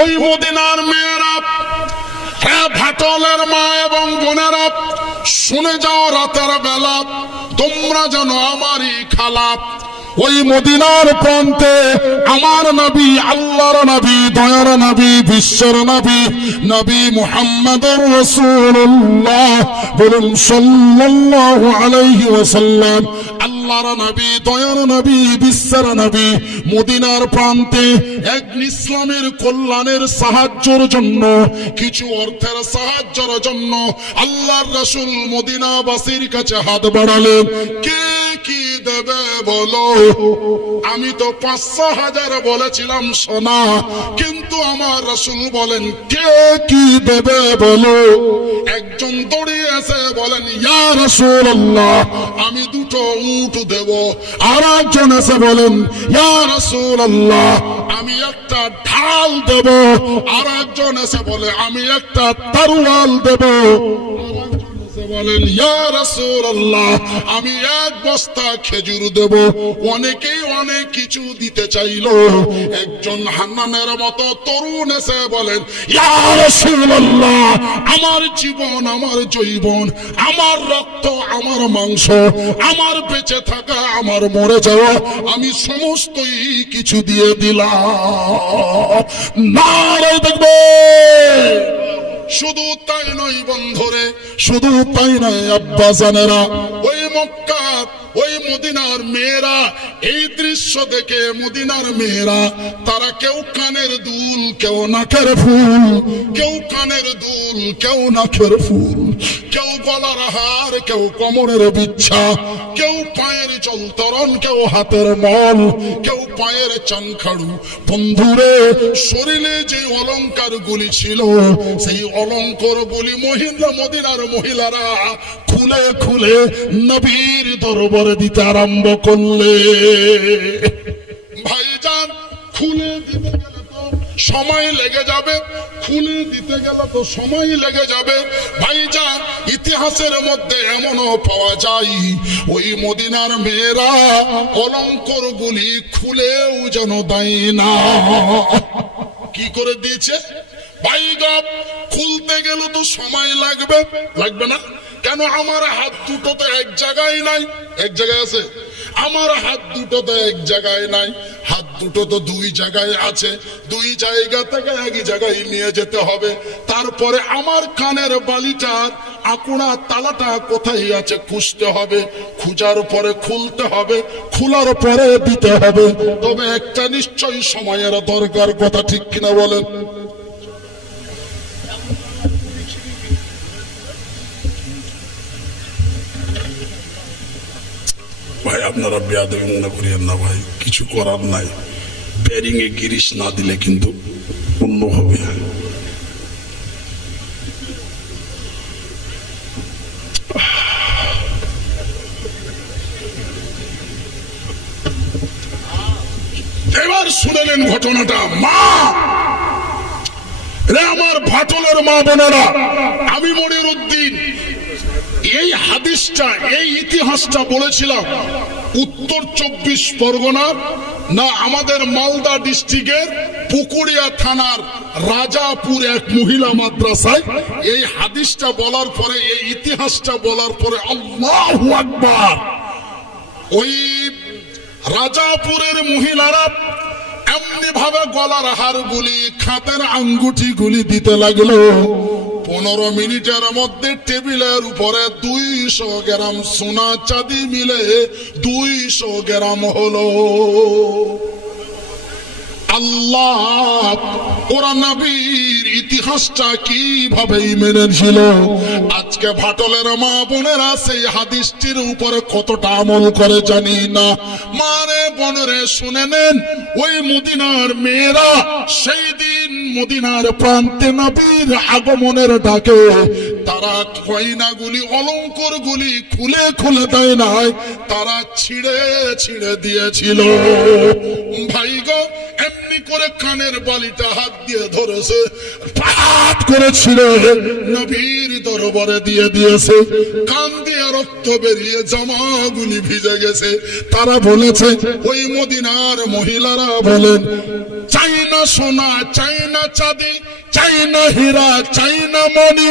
ওই মদিনার মেয়েরা, হ্যাঁ ভাটলের মা এবং বোনেরা, শুনে যাও রাতের বেলা তোমরা জানো আমারই খালা। ওই মদিনার প্রান্তে আমার নবী, আল্লাহর নবী, দয়ার নবী, বিশ্বের নবী, নবী মুহাম্মদুর রাসূলুল্লাহ বলুন সাল্লাল্লাহু আলাইহি ওয়াসাল্লাম। আল্লাহর নবী, দয়ার নবী, বিশ্বের নবী মদিনার প্রান্তে এক ইসলামের কল্যাণের সাহায্যের জন্য, কিছু অর্থের সাহায্যের জন্য আল্লাহর রাসূল মদিনাবাসীর কাছে হাত বাড়ালেন। কে কি দেবে বলো? আমি তো ৫০০০ বলেছিলাম সোনা, কিন্তু আমার রাসূল বলেন কে কি দেবে বলো? একজন দৌড়িয়ে এসে বলেন ইয়া রাসূলুল্লাহ আমি 2টো উট দেব। আর একজন এসে বলেন ইয়া রাসূলুল্লাহ আমি একটা ঢাল দেব। আর একজন এসে বলে আমি একটা তরোয়াল দেব। বলেন ইয়া রাসূলুল্লাহ আমি 1 বস্তা খেজুর দেব। অনেকেই অনেক কিছু দিতে চাইলো। একজন হান্নানের মতো তরুণ এসে বলেন ইয়া রাসূলুল্লাহ আমার জীবন, আমার জৈবন, আমার রক্ত, আমার মাংস, আমার বেঁচে থাকা, আমার মরে যাওয়া, আমি সমস্তই কিছু দিয়ে দিলাম। নারে দেখবে। শুধু তাই নয় বন্ধুরে, শুধু তাই নয় আব্বাজানেরা, ওই মক্কা, ওই মদিনার মেয়েরা এই দৃশ্য দেখে মদিনার মেয়েরা তারা কেউ কানের দুল, কেউ নাকের ফুল, কেউ কানের দুল, কেউ নাকের ফুল, কেউ গলার হার, কেউ কোমরের বিচ্ছা, কেউ পায়ের চলতরণ, কেউ হাতের মল, কেউ পায়ের চানখাড়ু। বন্ধুরে শরীরে যে অলংকার গুলি ছিল সেই অলংকার গুলি মদিনার মহিলারা খুলে খুলে নবীর দরবারে দিতে আরম্ভ করলে। ভাইজান খুলে দিতে গেলে তো সময় লেগে যাবে, খুলে দিতে গেলে তো সময় লেগে যাবে। ভাইজান ইতিহাসের মধ্যে এমনও পাওয়া যায় ওই মদিনার মেয়েরা অলংকার গুলি খুলেও যেন দেয় না। কি করে দিয়েছে ভাইগা? খুলতে গেলে তো সময় লাগবে, লাগবে না? কেন আমার হাত দুটো তো এক জায়গায় নাই, এক জায়গায় আছে? আমার হাত দুটো তো এক জায়গায় নাই, হাত দুটো তো 2 জায়গায় আছে। 2 জায়গা থেকে এক জায়গায় নিয়ে যেতে হবে। তারপরে আমার কানের বালিটার আকুড়া তালাটা কোথায় আছে খুঁজতে হবে, খুঁজার পরে খুলতে হবে, খোলার পরে দিতে হবে। তবে একটা নিশ্চয়ই সময়ের দরকার, কথা ঠিক কিনা বলেন? ভাই আপনারা বেয়াদবি মনে করিয়েন না ভাই, কিছু করার নাই। বেরিং এ গিরিশ না দিলে কিন্তু অন্য হবে। এবার শুনলেন ঘটনাটা। মা রে আমার ভাটলের মা বোনেরা, আমি মনিরউদ্দিন এই হাদিসটা, এই ইতিহাসটা বলেছিলাম উত্তর 24 পরগনা না আমাদের মালদা ডিস্ট্রিক্টের পুকুরিয়া থানার রাজাপুর এক মহিলা মাদ্রাসায়। এই হাদিসটা বলার পরে, এই ইতিহাসটা বলার পরে আল্লাহু আকবার, ওই রাজাপুরের মহিলারা এমনি ভাবে গলার হার গুলি, খাতের আঙ্গুঠি গুলি দিতে লাগলো। 15 মিনিটের মধ্যে টেবিলের উপরে 200 গ্রাম সোনা চাঁদি মিলে 200 গ্রাম হলো। আল্লাহ ওরা নবীর ইতিহাসটা কিভাবে মেনেছিল। আজকে ভাটলের মা বোনেরা সেই হাদিসটির উপরে কতটা আমল করে জানি না। মারে বোনেরে শুনে নেন, ওই মদিনার মেয়েরা সেই দিন মদিনার প্রান্তে নবীর আগমনের ডাকে তারা গয়নাগুলি, অলংকারগুলি খুলে খুলে দেয় নাই, তারা ছিঁড়ে ছিঁড়ে দিয়েছিল। ভাই গো, এমনি করে কানের বালিটা হাত দিয়ে ধরেছে, হাত করেছিল, নবীর দরবারে দিয়ে দিয়েছে। কান দিয়ে রক্ত বেরিয়ে জামাগুলি ভিজে গেছে। তারা বলেছে, ওই মদিনার মহিলারা বলেন, চাই না সোনা, চাই না চাঁদি, চাই না হীরা, চাই না মণি,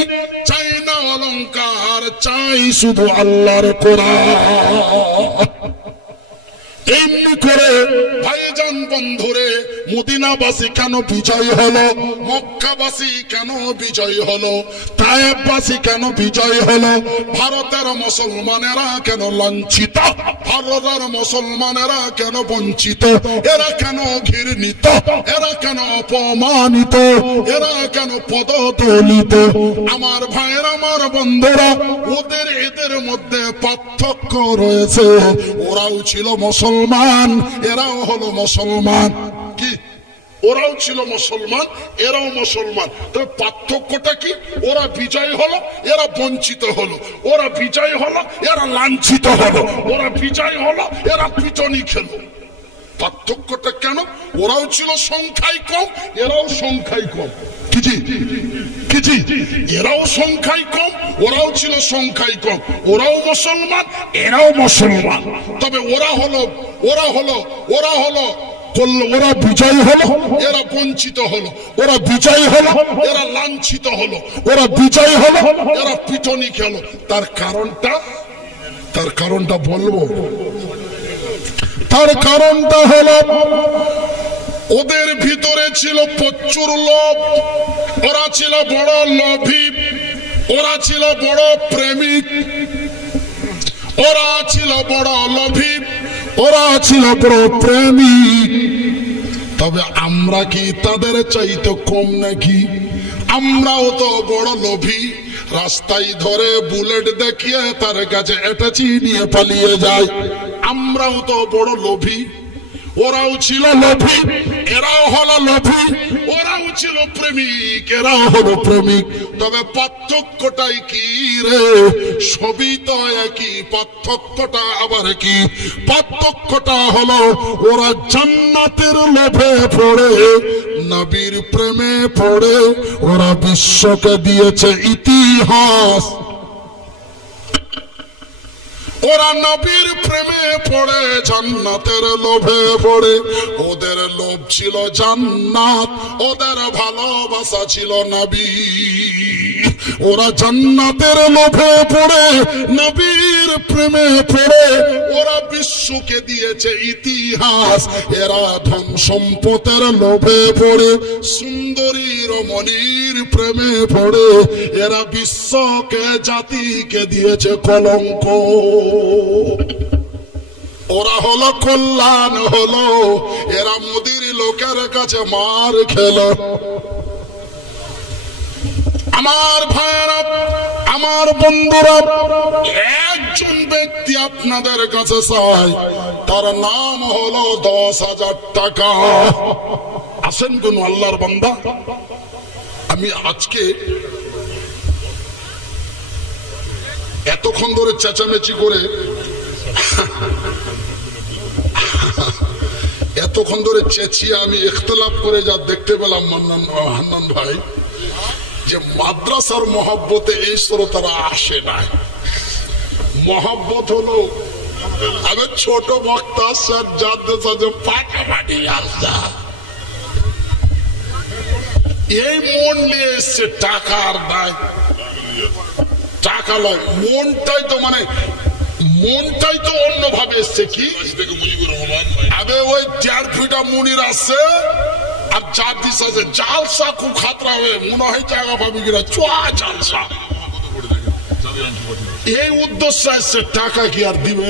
চাই না অলংকার, চাই শুধু আল্লাহর কোরআন। এমনি করে ভাইজান বন্ধুরে মদিনাবাসী কেন বিজয় হলো, মক্কাবাসী কেন বিজয় হলো, তায়েফবাসী কেন বিজয় হলো, ভারতের মুসলমানেরা কেন লাঞ্ছিত, ভারতের মুসলমানেরা কেন বঞ্চিত, এরা কেন ঘৃণিত, এরা কেন অপমানিত, এরা কেন পদদলিত। আমার ভাইয়ের, আমার বন্ধুরা, ওদের এদের মধ্যে পার্থক্য রয়েছে। ওরাও ছিল মুসলমান, এরাও হলো মুসলমান। কি? ওরাও ছিল মুসলমান, এরাও মুসলমান। তবে পার্থক্যটা কি? ওরা বিজয় হলো, এরা বঞ্চিত হলো। ওরা বিজয় হলো, এরা লাঞ্ছিত হলো। ওরা বিজয় হলো, এরা পিটনি খেলো। পার্থক্যটা কেন? ওরাও ছিল সংখ্যায় কম, এরাও সংখ্যায় কম। এরাও সংখ্যায় কম, ওরাও ছিল সংখ্যায় কম। ওরাও মুসলমান, এরাও মুসলমান। তবে ওরা হলো ওরা বিজয় হলো, এরা বঞ্চিত হলো। ওরা বিজয় হলো, এরা লাঞ্ছিত হলো। ওরা বিজয় হলো, এরা পিটনি খেলো। তার কারণটা বলবো। তার কারণটা হলো ওদের ভিতরে ছিল প্রচুর লোভ। ওরা ছিল বড় লোভী, ওরা ছিল বড় প্রেমিক, ওরা ছিল বড় লোভী, ওরা ছিল বড় প্রেমিক। তবে আমরা কি তাদের চাইতে কম নাকি? আমরাও তো বড় লোভী। রাস্তায় ধরে বুলেট দেখিয়ে তার কাছে অ্যাটাচি নিয়ে পালিয়ে যায়। আমরাও তো বড় লোভী। ওরাও ছিল লোভী, এরাও হলো লোভী। ওরাও ছিল প্রেমিক, এরাও হলো প্রেমিক। তবে পার্থক্যটাই কি রে? সবই তো একই, পার্থক্যটা আবার কি? পার্থক্যটা হলো ওরা জান্নাতের লোভে পড়ে, নবীর প্রেমে পড়ে ওরা বিশ্বকে দিয়েছে ইতিহাস। ওরা নবীর প্রেমে পড়ে, জান্নাতের লোভে পড়ে। ওদের লোভ ছিল জান্নাত, ওদের ভালোবাসা ছিল নবী। ওরা জান্নাতের লোভে পড়ে, নবীর প্রেমে পড়ে ওরা বিশ্বকে দিয়েছে ইতিহাস। এরা ধন সম্পদের লোভে পড়ে, সুন্দরী রমণীর প্রেমে পড়ে এরা বিশ্বকে, জাতিকে দিয়েছে কলঙ্ক। ওরা হলো কল্যাণ হলো, এরা মোদির লোকের কাছে মার খেলো। আমার ভাইরা, আমার বন্ধুরা, একজন ব্যক্তি আপনাদের কাছে চাই, তার নাম হলো 10,000 টাকা। আসেন কোন আল্লাহর বান্দা, আমি আজকে এতক্ষণ ধরে চেঁচামেচি করে এতক্ষণ ধরে চেঁচিয়ে আমি ইখতিলাফ করে যা দেখতে পেলাম হান্নান ভাই, যে মাদ্রাসার মহব্বতে এই শ্রোতারা আসে না। মহব্বত হলো আমি ছোট বক্তা স্যার জানতে চাই পাটাপাটি আসা, এই মন নিয়ে এসছে টাকার দায়। টাকা লয়, মনটাই তো মানে মনটাই তো অন্যভাবে এসছে। কি আবে ওই 1.5 ফিটা মুনির আসছে আর 4 দিস আছে, জালসা খুব খাতরা হবে, মনে হয় জায়গা পাবি কিনা, চুয়া জালসা। এই উদ্দেশ্য আসছে, টাকা কি আর দিবে?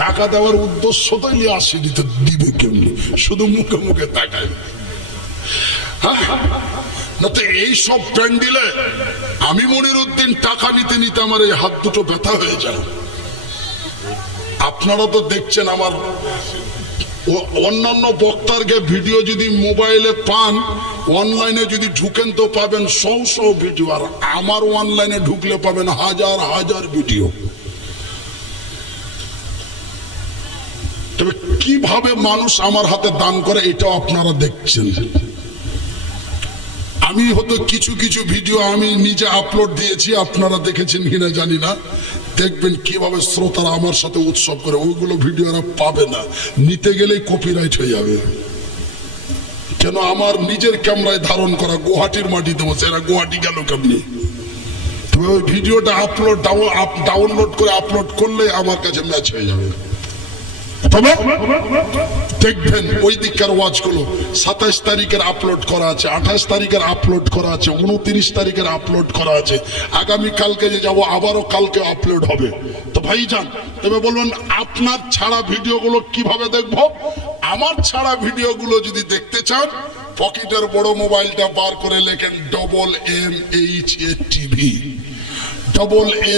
টাকা দেওয়ার উদ্দেশ্য তো আসেনি, তো দিবে কেমনি? শুধু মুখে মুখে তাকায় না তো। এই সব প্যান্ডেলে আমি মনিরউদ্দিন টাকা নিতে নিতে আমার এই হাত দুটো ব্যথা হয়ে যায়। আপনারা তো দেখছেন আমার অন্যান্য বক্তারকে ভিডিও যদি মোবাইলে পান, অনলাইনে যদি ঢুকেন তো পাবেন 100 ভিডিও, আর আমার অনলাইনে ঢুকলে পাবেন হাজার হাজার ভিডিও। তবে কিভাবে মানুষ আমার হাতে দান করে এটাও আপনারা দেখছেন। আমি হয়তো কিছু কিছু ভিডিও আমি নিজে আপলোড দিয়েছি, আপনারা দেখেছেন কিনা জানি না। দেখবেন কিভাবে শ্রোতারা আমার সাথে উৎসব করে, ওইগুলো ভিডিও এরা পাবে না, নিতে গেলেই কপিরাইট হয়ে যাবে। কেন আমার নিজের ক্যামেরায় ধারণ করা গুয়াহাটির মাটিতে বসে, এরা গুয়াহাটি গেল কেমনি? তবে ওই ভিডিওটা ডাউনলোড করে আপলোড করলে আমার কাছে ম্যাচ হয়ে যাবে। তবে দেখবেন ওই দিককার ওয়াজগুলো 27 তারিখের আপলোড করা আছে, 28 তারিখের আপলোড করা আছে, 29 তারিখের আপলোড করা আছে। আগামী কালকে যে যাবো আবারও কালকে আপলোড হবে। তো ভাইজান, তবে বলবেন আপনার ছাড়া ভিডিওগুলো কিভাবে দেখবো? আমার ছাড়া ভিডিওগুলো যদি দেখতে চান, পকেটের বড় মোবাইলটা বার করে লেখেন MMHA TV,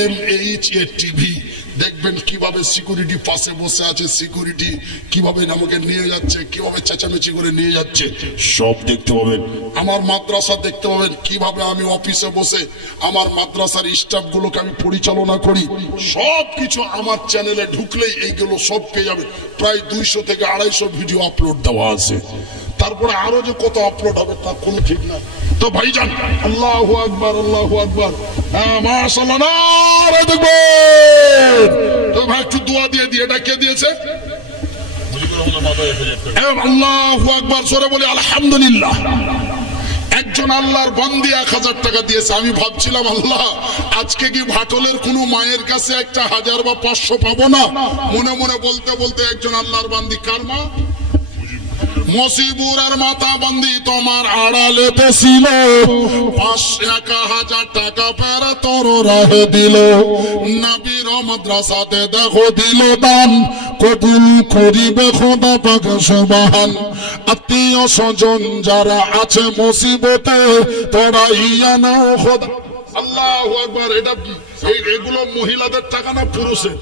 MMHA TV। দেখবেন কিভাবে সিকিউরিটি পাশে বসে আছে, সিকিউরিটি কিভাবে আমাকে নিয়ে যাচ্ছে, কিভাবে চেঁচামেচি করে নিয়ে যাচ্ছে, সব দেখতে পাবেন। আমার মাদ্রাসা দেখতে পাবেন, কিভাবে আমি অফিসে বসে আমার মাদ্রাসার স্টাফ গুলোকে আমি পরিচালনা করি। সব কিছু আমার চ্যানেলে ঢুকলেই এইগুলো সব পেয়ে যাবে। প্রায় 200 থেকে 250 ভিডিও আপলোড দেওয়া আছে। তারপরে আরো যে কত আপলোড হবে তার কোনো ঠিক না। তো ভাইজান, আল্লাহু আকবার, আল্লাহু আকবার, হ্যাঁ মাশাআল্লাহ, নারে দেখবেন। তো ভাই একটু দোয়া দিয়ে দিয়ে, এটা কে দিয়েছে? আল্লাহু আকবার, জোরে বলি আলহামদুলিল্লাহ। একজন আল্লাহর বান্দি 1000 টাকা দিয়েছে। আমি ভাবছিলাম আল্লাহ আজকে কি ভাটলের কোনো মায়ের কাছে একটা 1000 বা 500 পাবো না। মনে মনে বলতে বলতে একজন আল্লাহর বান্দি, কার মা? মসিবুরের মাথা বন্দি তোমার আড়ালে বসিল, 1000 টাকা পেরে তোর রাহে দিল। নবীর মাদ্রাসাতে দেখো দিল দান, কবুল করিবে খোদা পাক সুবহান। আত্মীয় স্বজন যারা আছে মুসিবতে, তোরা ইয়া নাও খোদা। আল্লাহু আকবার। এটা এগুলো মহিলাদের টাকা না পুরুষের?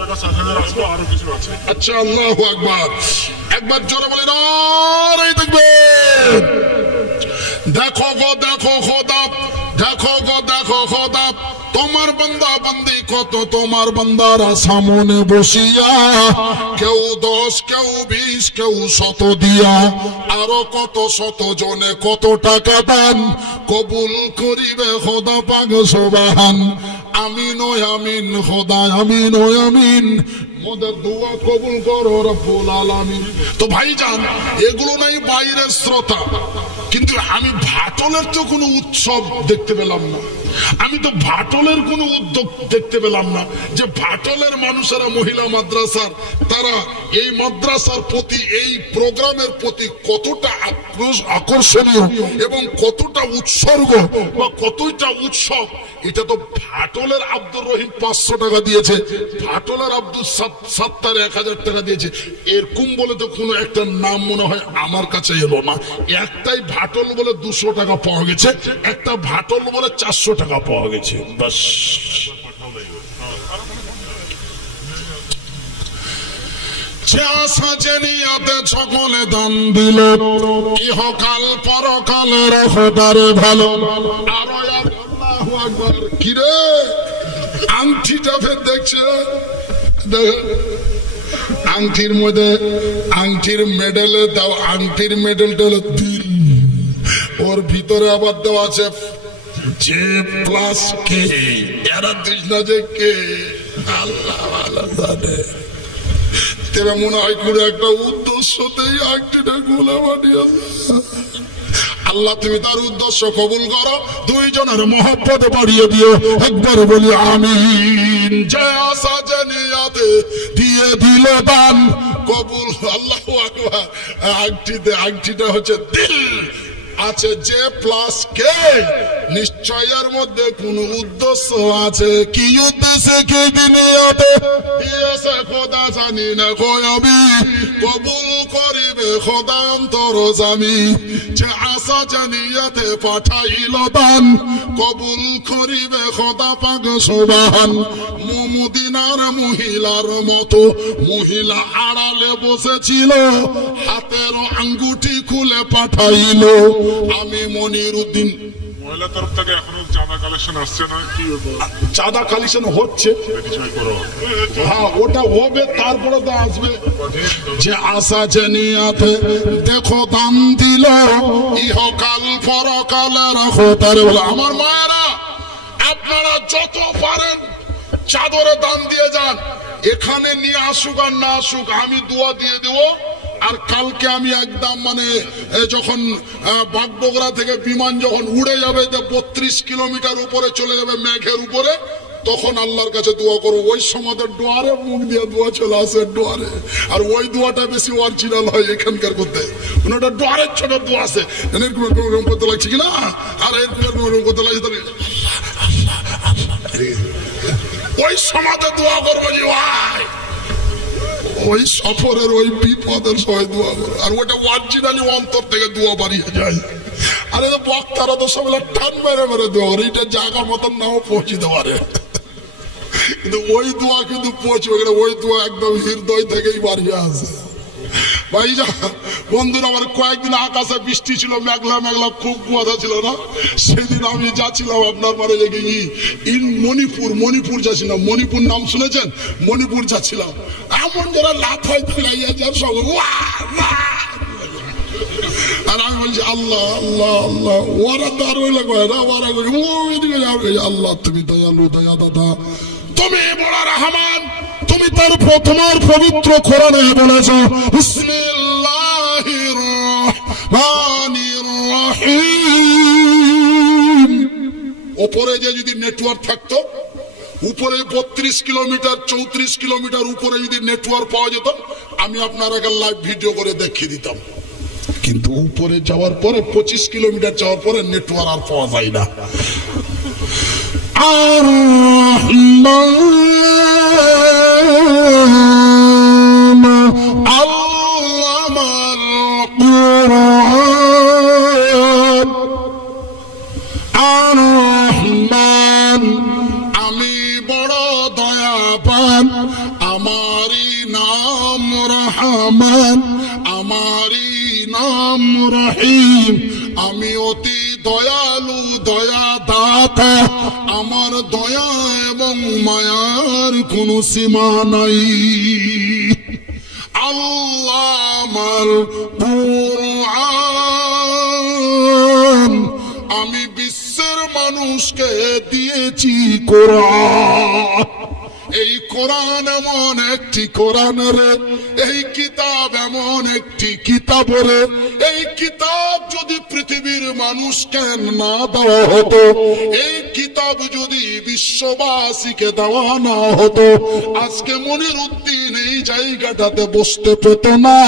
টাকা 7000 আসলো, আরো কিছু আছে। আচ্ছা, আল্লাহু আকবার। একবার জোরে বলেন নারে তাকবীর। দেখো গো দেখো খোদা, দেখো গো দেখো খোদা, তোমার বান্দা বান্দি কত তোমার বান্দারা সামনে বসিয়া, কেউ 10, কেউ 20, কেউ 100 দিয়া, আরো কত শত জনে কত টাকা দান, কবুল করিবে খোদা পাক সুবহান। আমিন ও আমিন খোদা, আমিন ও আমিন, মোদের দোয়া কবুল করো রব্বুল আলামিন। তো ভাইজান, এগুলো নাই বাইরের শ্রোতা, কিন্তু আমি ভাটলের তো কোনো উৎসব দেখতে পেলাম না। আমি তো ভাটলের কোনো উদ্যোগ দেখতে পেলাম না যে ভাটলের মানুষেরা, মহিলা মাদ্রাসার, তারা এই মাদ্রাসার প্রতি, এই প্রোগ্রামের প্রতি কতটা আকর্ষণীয় এবং কতটা উৎসর্গ বা কতটা উৎসব। এটা তো ভাটলের আব্দুর রহিম 500 টাকা দিয়েছে, ভাটলের আব্দুল সাত্তার 1000 টাকা দিয়েছে। এরকম বলে তো কোনো একটা নাম মনে হয় আমার কাছে এলো না। একটাই ভাটল বলে 200 টাকা পাওয়া গেছে, একটা ভাটল বলে 400 টাকা পাওয়া গেছে, বাস। সকলে দান দিল, ইহকাল পরকালের খোদার ভালো। আরো আল্লাহু আকবার। কিরে আংটিটা ফের দেখছে, আংটির মধ্যে আংটির মেডেল দাও, আংটির মেডেলটা হলো দিল, ওর ভিতরে আবার দেওয়া আছে J+K। এরা দিস না যে কে, আল্লাহ ভালো জানে। তবে মনে হয় কোনো একটা উদ্দেশ্যতেই আংটিটা গুলা বানিয়েছে। আল্লাহ তুমি তার উদ্দেশ্য কবুল করো, দুইজনের মহব্বত বাড়িয়ে দিও। একবার বলি আমিন। জয় আসা জানিয়াতে দিয়ে দিল দান, কবুল। আল্লাহু আকবার। আংটিটা হচ্ছে দিল, আছে J+K। নিশ্চয়ের মধ্যে কোন উদ্দেশ্য আছে। কি উদ্দেশ্যে কি দুনিয়াতে দিয়েছে খোদা জানি না, আমি কবুল করিবে খোদা অন্তর জামি। যে আশা জানিয়াতে পাঠাইল দান, কবুল করিবে খোদা পাক সুবহান। মদিনার মহিলার মতো মহিলা আড়ালে বসেছিল, হাতের আঙ্গুটি খুলে পাঠাইল। আমি মনিরউদ্দিন। মহিলা তরফ থেকে এখনো চাঁদা কালেকশন আসছে না? কি চাঁদা কালেকশন হচ্ছে, হ্যাঁ ওটা হবে, তারপরে তো আসবে। যে আশা জানিয়াতে দেখো দান দিল, ইহকাল পরকালের খোদার ভালো। আমার মায়েরা, আপনারা যত পারেন চাদরে দান দিয়ে যান। এখানে নিয়ে আসুক আর না আসুক, আমি দোয়া দিয়ে দেবো আর কালকে আমি একদম মানে যখন বাগডোগরা থেকে বিমান যখন উড়ে যাবে 32 কিলোমিটার উপরে চলে যাবে মেঘের উপরে, তখন আল্লাহর কাছে দোয়া করো। ওই সময় ডোয়ারে মুখ দিয়ে দোয়া চলে আসে ডোয়ারে, আর ওই দোয়াটা বেশি অরিজিনাল হয় এখানকার করতে। ওটা ডোয়ারের ছোট দোয়া আছে, এরকম করতে লাগছে কিনা, আর এরকম করতে লাগছে, ওই সমাজে দোয়া করবো যে ভাই ওই সফরের ওই বিপদের সময় দোয়া করো, আর ওটা অরিজিনালি অন্তর থেকে দোয়া বাড়িয়ে যায়। আর এই বক্তারা তো সব টান মেরে মেরে দোয়া করে, এটা জায়গা মতন নাও পৌঁছিতে পারে, কিন্তু ওই দোয়া কিন্তু পৌঁছবে, ওই দোয়া একদম হৃদয় থেকেই বাড়িয়ে আসে। ভাই বন্ধুরা, আমার কয়েকদিন আকাশে বৃষ্টি ছিল, মেঘলা মেঘলা, খুব কুয়াশা ছিল না? সেদিন আমি যাচ্ছিলাম আপনার মানে মণিপুর যাচ্ছিলাম। মণিপুর নাম শুনেছেন? মণিপুর যাচ্ছিলাম, এমন যারা লাফাই ফেলাইয়া যার সঙ্গে, আর আমি বলছি আল্লাহ আল্লাহ আল্লাহ, ওরা তো আর ওই লাগবে না, ওরা ওইদিকে যাবে, আল্লাহ তুমি দয়ালু, দয়া দাদা, তুমি বড় রহমান, তুমি তার তোমার পবিত্র কোরআনে বলেছ বিসমিল্লাহির রহমানির রহিম। উপরে যে যদি নেটওয়ার্ক থাকতো, উপরে 32 কিলোমিটার 34 কিলোমিটার উপরে যদি নেটওয়ার্ক পাওয়া যেত, আমি আপনারাকে লাইভ ভিডিও করে দেখিয়ে দিতাম। কিন্তু উপরে যাওয়ার পরে 25 কিলোমিটার যাওয়ার পরে নেটওয়ার্ক আর পাওয়া যায় না। আমি বড় দয়াবান, আমারই নাম রহমান, আমারই নাম রহিম, আমি অতি দয়ালু, দয়া দাতা, আমার দয়া এবং মায়ার কোনো সীমা নাই। আল্লাহ আমার কুরআন, আমি বিশ্বের মানুষকে দিয়েছি কোরআন। এই কোরআন এমন একটি কোরআন রে, এই কিতাব এমন একটি কিতাব রে, এই কিতাব যদি পৃথিবীর মানুষকে না দেওয়া হতো, এই কিতাব যদি বিশ্ববাসীকে দেওয়া না হতো, আজকে মনিরউদ্দিন এই জায়গাটাতে বসতে পেত না,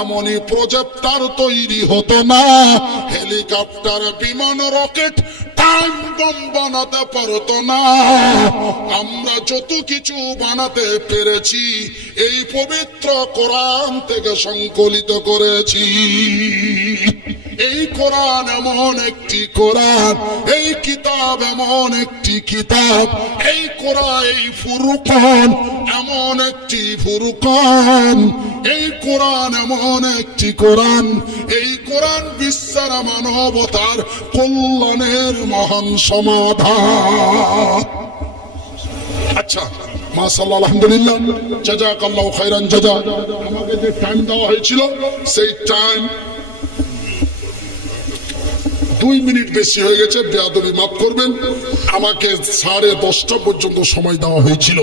এমনই প্রজেক্টর তৈরি হতো না, হেলিকপ্টার, বিমান, রকেট, টাইম বম বানাতে পারতো না। আমরা যত কিছু বানাতে পেরেছি এই পবিত্র কোরআন থেকে সংকলিত করেছি। এই কোরআন এমন একটি কোরআন, এই কিতাব এমন একটি কিতাব, এই কোরআন, এই ফুরকান এমন একটি ফুরকান, এই কোরআন এমন একটি কোরআন, এই কোরআন বিশ্বের মানবতার কল্যাণের মহান সমাধান। আচ্ছা, মাশাআল্লাহ, আলহামদুলিল্লাহ, জাযাকাল্লাহু খাইরান জাযা। আমাকে যে টাইম দেওয়া হয়েছিল সেই টাইম 2 মিনিট বেশি হয়ে গেছে, বেয়াদবি মাফ করবেন। আমাকে 10:30 পর্যন্ত সময় দেওয়া হয়েছিল,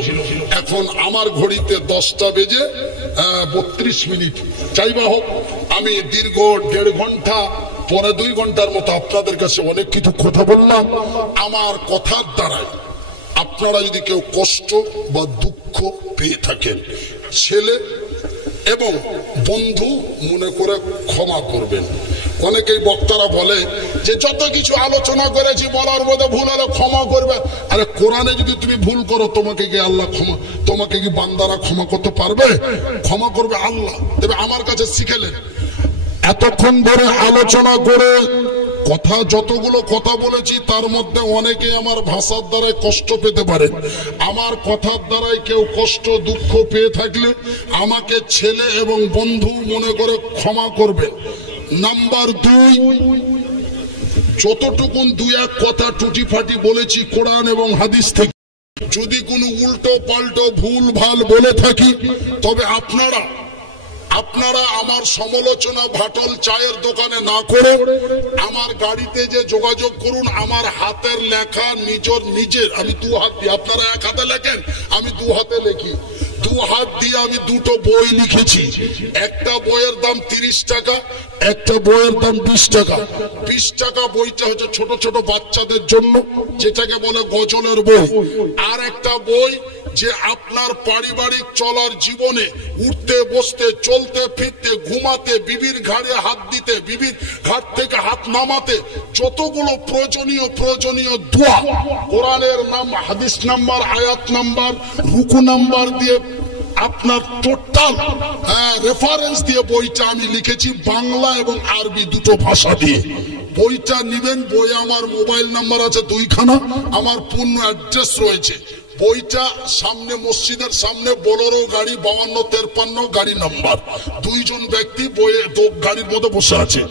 এখন আমার ঘড়িতে 10টা বেজে 32 মিনিট। যাই বা হোক, আমি দীর্ঘ 1.5 ঘন্টা পরে 2 ঘন্টার মতো আপনাদের কাছে অনেক কিছু কথা বললাম। আমার কথার দ্বারাই আপনারা যদি কেউ কষ্ট বা দুঃখ পেয়ে থাকেন, ছেলে এবং বন্ধু মনে করে ক্ষমা করবেন। অনেকেই বক্তারা বলে যে যত কিছু আলোচনা করেছি বলার মধ্যে ভুল হলে ক্ষমা করবে। আরে কোরআনে যদি তুমি ভুল করো, তোমাকে কি আল্লাহ ক্ষমা, তোমাকে কি বান্দারা ক্ষমা করতে পারবে? ক্ষমা করবে আল্লাহ। তবে আমার কাছে শিখেলেন, এতক্ষণ ধরে আলোচনা করে কথা, যতগুলো কথা বলেছি তার মধ্যে অনেকে আমার ভাষার দ্বারাই কষ্ট পেতে পারে। আমার কথার দ্বারাই কেউ কষ্ট দুঃখ পেয়ে থাকলে আমাকে ছেলে এবং বন্ধু মনে করে ক্ষমা করবে। নাম্বার 2, যতটুকুন 2-1 কথা টুটি ফাটি বলেছি কোরআন এবং হাদিস থেকে, যদি কোনো উল্টো পাল্টো ভুল ভাল বলে থাকি, তবে আপনারা আমার সমালোচনা ভাটল চায়ের দোকানে না করে আমার গাড়িতে যে যোগাযোগ করুন। আমার হাতের লেখা নিজের, আমি 2 হাত দিই, আপনারা 1 হাতে লেখেন, আমি 2 হাতে লিখি। 2 দু হাত দিয়ে আমি দুটো বই লিখেছি। একটা বইয়ের দাম 30 টাকা, একটা বইয়ের দাম 20 টাকা। 20 টাকা বইটা হচ্ছে ছোট ছোট বাচ্চাদের জন্য, যেটাকে বলে গজলের বই। আর একটা বই যে আপনার পারিবারিক চলার জীবনে উঠতে বসতে চলতে ফিরতে ঘুমাতে বিবির ঘাড়ে হাত দিতে বিবির ঘাট থেকে হাত নামাতে যতগুলো প্রয়োজনীয় দোয়া, কোরআনের নাম, হাদিস নাম্বার, আয়াত নাম্বার, রুকু নাম্বার দিয়ে আপনার টোটাল রেফারেন্স দিয়ে বইটা আমি লিখেছি, বাংলা এবং আরবি দুটো ভাষা দিয়ে। বইটা নিবেন। বই আমার মোবাইল নাম্বার আছে 2খানা, আমার পূর্ণ অ্যাড্রেস রয়েছে। বইটা সামনে মসজিদের সামনে বোলেরো গাড়ি 5253 গাড়ি নাম্বার, 2 জন ব্যক্তি বইয়ে গাড়ির মধ্যে বসে আছে।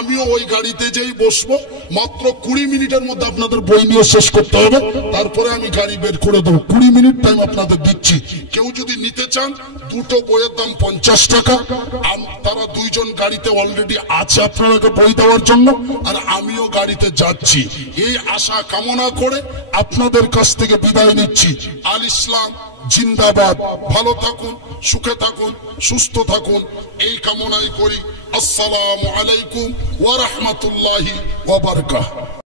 আমিও ওই গাড়িতে যেই বসবো, মাত্র 20 মিনিটের মধ্যে আপনাদের বই নিয়ে শেষ করতে হবে, তারপরে আমি গাড়ি বের করে দেবো। 20 মিনিট টাইম আপনাদের দিচ্ছি। কেউ যদি নিতে চান, দুটো বইয়ের দাম 50 টাকা। তারা 2 জন গাড়িতে অলরেডি আছে আপনাদেরকে বই দেওয়ার জন্য, আর আমিও গাড়িতে যাচ্ছি। এই আশা কামনা করে আপনাদের কাছ থেকে বিদায় নিচ্ছি। আল ইসলাম জিন্দাবাদ। ভালো থাকুন, সুখে থাকুন, সুস্থ থাকুন, এই কামনাই করি। আসসালামু আলাইকুম ওয়া রাহমাতুল্লাহি ওয়া বারাকাতুহু।